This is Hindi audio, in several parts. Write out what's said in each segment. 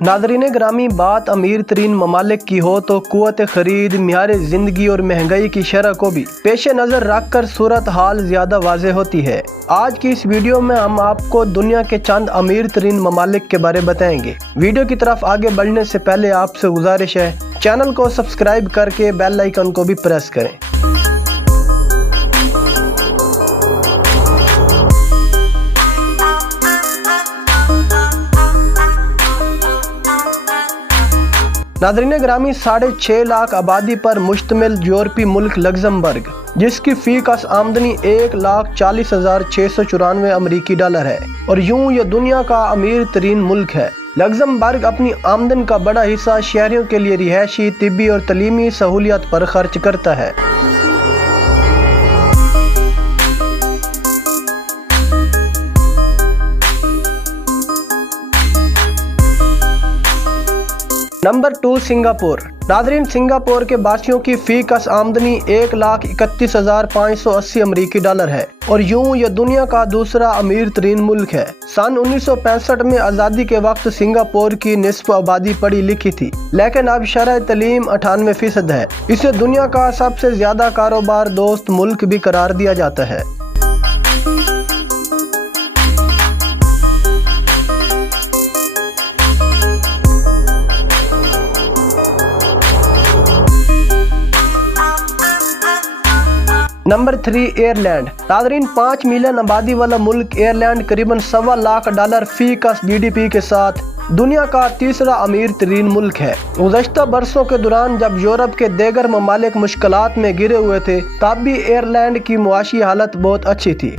नाज़रीन ग्रामी, बात अमीर तरीन ममालिक की हो तो कुव्वत खरीद, मियार ज़िंदगी और महंगाई की शरह को भी पेश नज़र रख कर सूरत हाल ज़्यादा वाज़ेह होती है। आज की इस वीडियो में हम आपको दुनिया के चंद अमीर तरीन ममालिक के बारे बताएंगे। वीडियो की तरफ आगे बढ़ने से पहले आपसे गुजारिश है, चैनल को सब्सक्राइब करके बेल आइकन को भी प्रेस करें। नाज़रीन ग्रामी, 6.5 लाख आबादी पर मुश्तमिल यूरोपीय मुल्क लग्जमबर्ग, जिसकी फी का आमदनी 1,40,694 अमरीकी डॉलर है और यूं ये दुनिया का अमीर तरीन मुल्क है। लग्जमबर्ग अपनी आमदन का बड़ा हिस्सा शहरियों के लिए रिहायशी, तिब्बी और तलीमी सहूलियत पर खर्च करता है। Number 2 Singapore. नाज़रीन, सिंगापुर के बासियों की फी का आमदनी 1,31,580 अमरीकी डॉलर है और यूं ये दुनिया का दूसरा अमीर तरीन मुल्क है। सन 1965 में आज़ादी के वक्त सिंगापुर की निस्फ आबादी पढ़ी लिखी थी, लेकिन अब शरह तलीम 98% है। इसे दुनिया का सबसे ज्यादा कारोबार दोस्त मुल्क भी करार दिया जाता है। Number 3 Ireland. नाज़रीन, 5 मिलियन आबादी वाला मुल्क आयरलैंड करीबन $1.25 लाख फी का GDP के साथ दुनिया का तीसरा अमीर तरीन मुल्क है। गुज़श्ता बरसों के दौरान जब यूरोप के दीगर ममालिक मुश्किलात में गिरे हुए थे, तब भी आयरलैंड की मुआशी हालत बहुत अच्छी थी।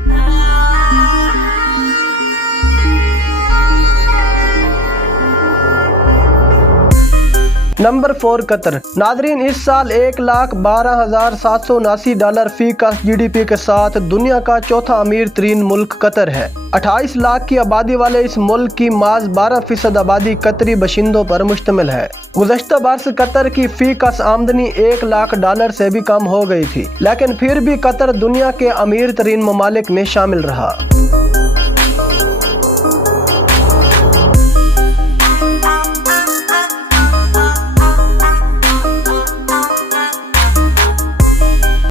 Number 4 Qatar. नाज़रीन, इस साल $1,12,779 फी का GDP के साथ दुनिया का चौथा अमीर तरीन मुल्क कतर है। 28 लाख की आबादी वाले इस मुल्क की माज 12% आबादी कतरी बशिंदों पर मुश्तमिल है। गुज़श्ता बरस कतर की फी का आमदनी $1 लाख से भी कम हो गई थी, लेकिन फिर भी कतर दुनिया के अमीर तरीन ममालिक में शामिल रहा।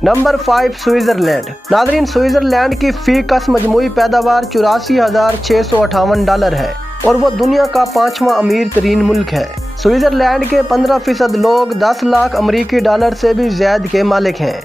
Number 5 Switzerland. नाज़रीन, स्विट्जरलैंड की फी का मजमूई पैदावार $84,658 है और वो दुनिया का 5वां अमीर तरीन मुल्क है। स्विट्जरलैंड के 15% लोग $10 लाख अमरीकी डॉलर से भी ज्यादा के मालिक हैं।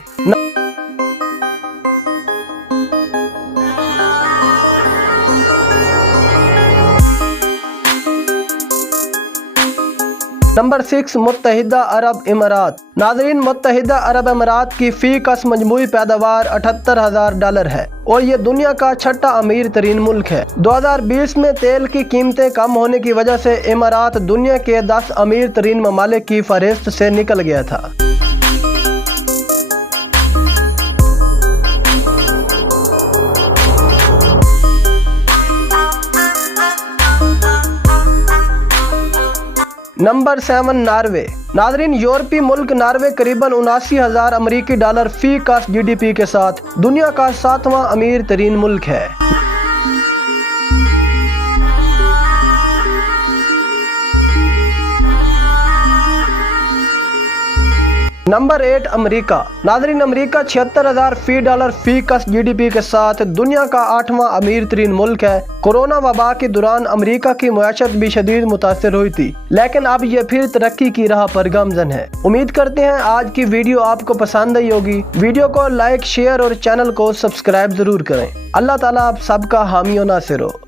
नंबर 6 मुत्तहिदा अरब अमीरात। नाज़रीन, मुत्तहिदा अरब अमीरात की फी का मजमूई पैदावार $78,000 है और ये दुनिया का 6ठा अमीर तरीन मुल्क है। 2020 में तेल की कीमतें कम होने की वजह से अमीरात दुनिया के 10 अमीर तरीन ममालिक की फहरिस्त से निकल गया था। Number 7 Norway. नाज़रीन, यूरोपीय मुल्क नॉर्वे करीबन $79,000 अमरीकी डॉलर फी का GDP के साथ दुनिया का 7वां अमीर तरीन मुल्क है। Number 8 America. नाज़रीन, अमेरिका $76,000 फी का GDP के साथ दुनिया का 8वां अमीर तरीन मुल्क है। कोरोना वबा के दौरान अमेरिका की मुआशत भी शदीद मुतासर हुई थी, लेकिन अब ये फिर तरक्की की राह पर गामजन है। उम्मीद करते हैं आज की वीडियो आपको पसंद आई होगी। वीडियो को लाइक, शेयर और चैनल को सब्सक्राइब जरूर करें। अल्लाह ताला आप सबका हामी और नासिर हो।